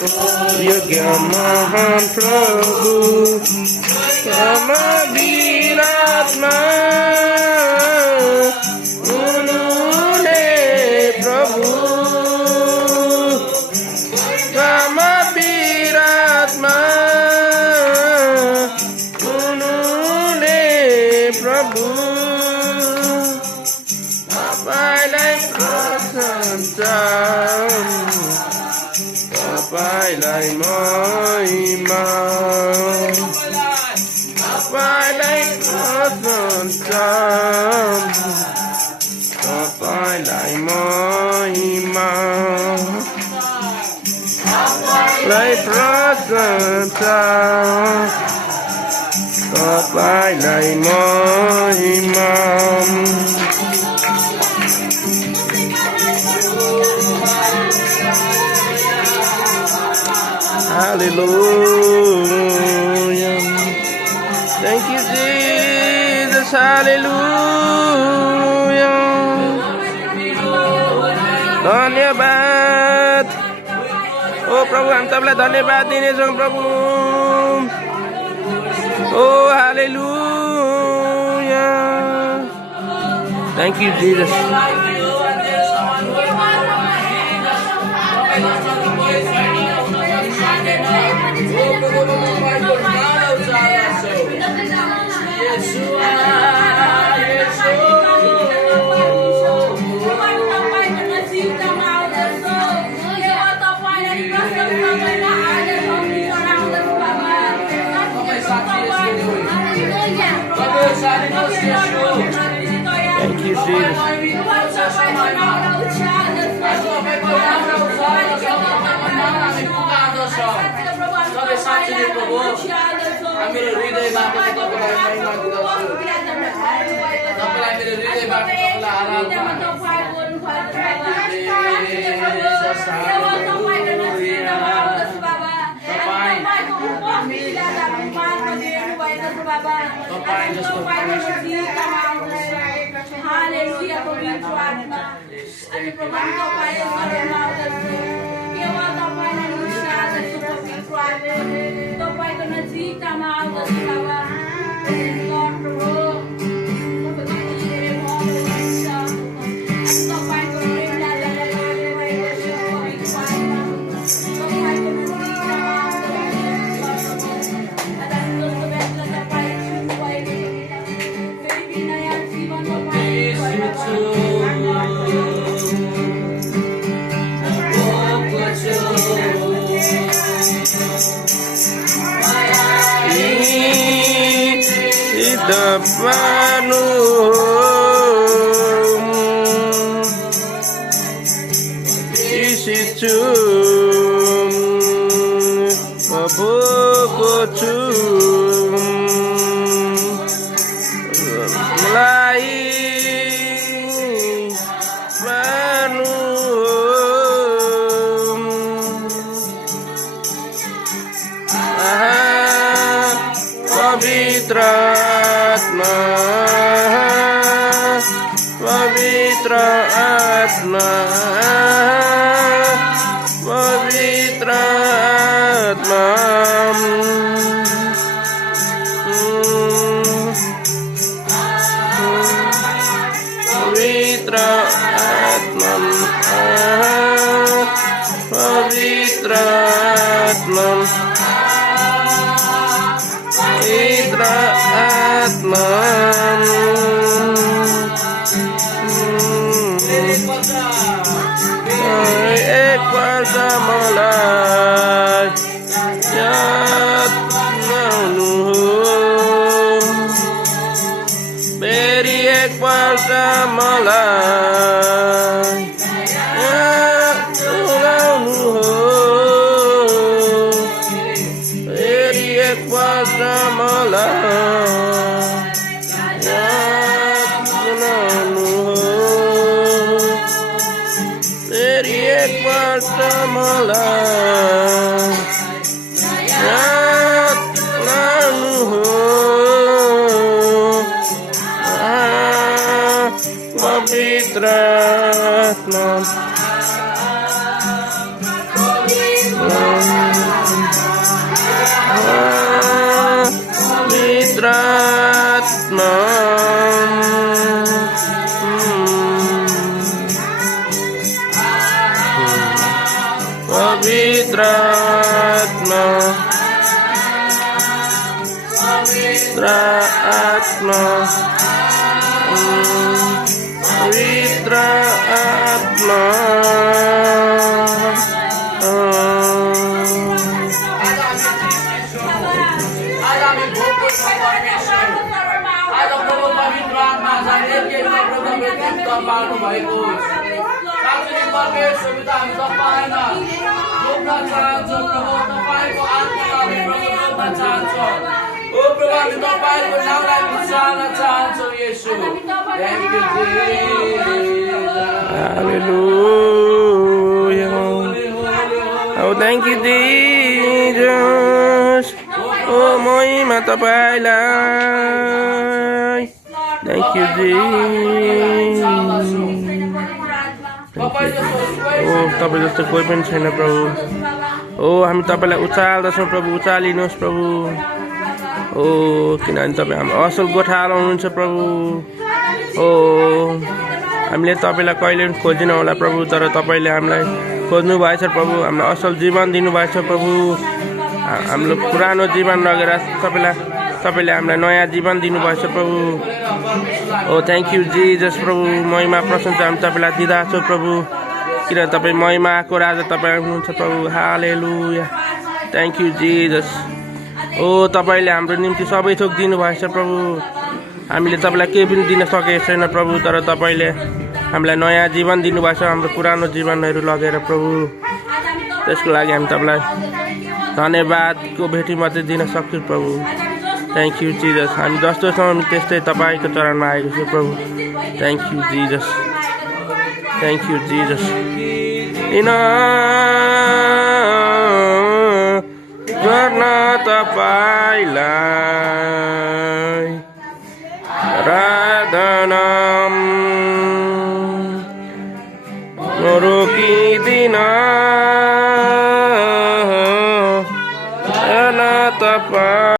योग्य महान प्रभु क्षमावीर आत्मा हुनुहुने प्रभु क्षमावीर आत्मा हुनुहुने प्रभु तपाईँलाई प्रशंसा तपाईँलाई महिमा तपाईँलाई प्रशंसा तपाईँलाई महिमा तपाईँलाई प्रशंसा तपाईँलाई महिमा Hallelujah. Thank you, Jesus. Hallelujah. धन्यवाद ओ प्रभु हामी तपाईलाई धन्यवाद दिनेछौँ प्रभु ओ हालेलुया Thank you, Jesus. Thank you, Jesus. Haleluya, pemimpin Tuhan. Ada perubahan Tuhan yang normal dan kewa Tuhan yang bisa dan pemimpin Tuhan. Tuhan yang nazika mau dan bawa Lord Pro. Begitu dia mau bisa. Tuhan yang rendah dan baik dan pemimpin Tuhan. Tuhan yang nazika mau ada terus berbeza terbaik Tuhan. Filipina yang siwan Tuhan. Hidupmu di situ membukuku mulai Pavitra Atma Pavitra Atma Pavitra Atma Pavitra Atma Pavitra Atma Pavitra Atma एक वर्ष मलाई याद नहुनु फेरि एक वर्ष मलाई याद नहुनु फेरि एक वर्ष मलाई याद नहुनु फेरि एक वर्ष मलाई पवित्र आत्मा पवित्र आत्मा पवित्र आत्मा आज आम्ही भोगतो परमेश्वर आज प्रभु पवित्र आत्मा जानेकै प्रभु व्यक्तित्व पाउनु भएको साँच्चै परमेश्वर पिता हामी तपाईलाई लोक्न चाहन्छौँ प्रभु तपाईको आत्मा हामी प्रभु लोक्न चाहन्छौँ ओ प्रभु हामी तपाईको नामलाई उचाल्न चाहन्छौँ येशू thank you Hallelujah. Oh, thank you, Jesus. Oh, महिमा तपाईलाई. Thank you, Jesus. Oh, तपाईँ जस्तो कोही पनि छैन प्रभु. Oh, हामी तपाईलाई उचाल्दछौँ प्रभु, उचालिनुहोस् प्रभु. Oh, किनभने तपाईँ हाम्रो असल गोठालो हुनुहुन्छ प्रभु. Oh, हामीले तपाईलाई कहिले पनि खोजिन होला प्रभु, तर तपाईले हामीलाई खोज्नु भएछ प्रभु. हामीलाई असल जीवन दिनुभएछ प्रभु. हाम्रो पुरानो जीवन लगेर तपाईले हामीलाई नयाँ जीवन दिनुभएछ प्रभु. ओ थ्यांक यू जिजस प्रभु. महिमा प्रशंसा हामी तपाईलाई दिँदछौँ प्रभु, किनभने तपाईँ महिमाको राजा तपाईँ हुनुहुन्छ प्रभु. हालेलुया. Thank you Jesus. ओ तपाईले हाम्रो निम्ति सबै थोक दिनुभएछ प्रभु. हामीले तपाईलाई केही पनि दिन सकेको छैन प्रभु, तर तपाईले हामीलाई नयाँ जीवन दिनुभएछ हाम्रो पुरानो जीवनहरू लगेर प्रभु. त्यसको लागि हामी तपाईलाई धन्यवादको भेटी मात्रै दिन सक्छौँ प्रभु. Thank you Jesus. हामी जस्तो छौँ हामी त्यस्तै तपाईको चरणमा आएको छौँ प्रभु. Thank you Jesus. Thank you Jesus. गर्न तपाईलाई आराधना रोकिदिन तपाईँ